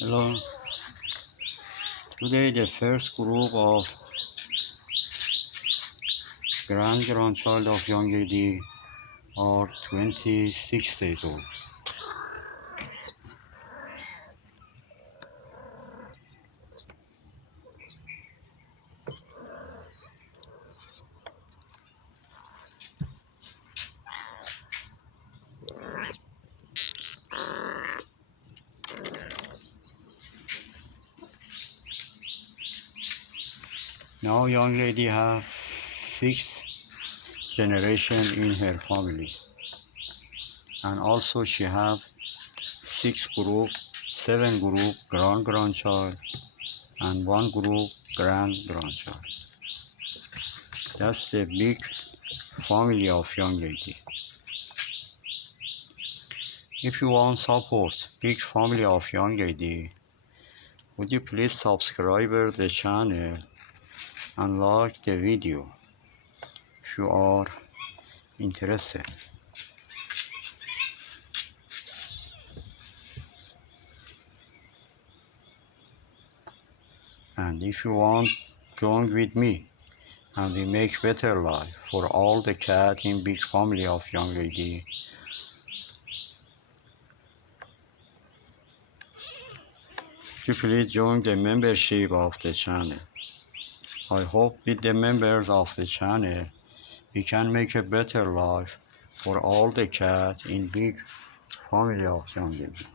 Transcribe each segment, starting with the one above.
Hello. Today the first group of grandchild of young lady are 26 days old. Now young lady has sixth generation in her family, and also she have seven group grandchild, and one group grandchild. That's the big family of young lady. If you want support big family of young lady, would you please subscribe the channel and like the video if you are interested. And if you want, join with me and we make better life for all the cat in big family of young lady. You please join the membership of the channel. I hope with the members of the channel we can make a better life for all the cat in big family of young lady.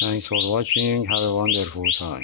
Thanks for watching. Have a wonderful time.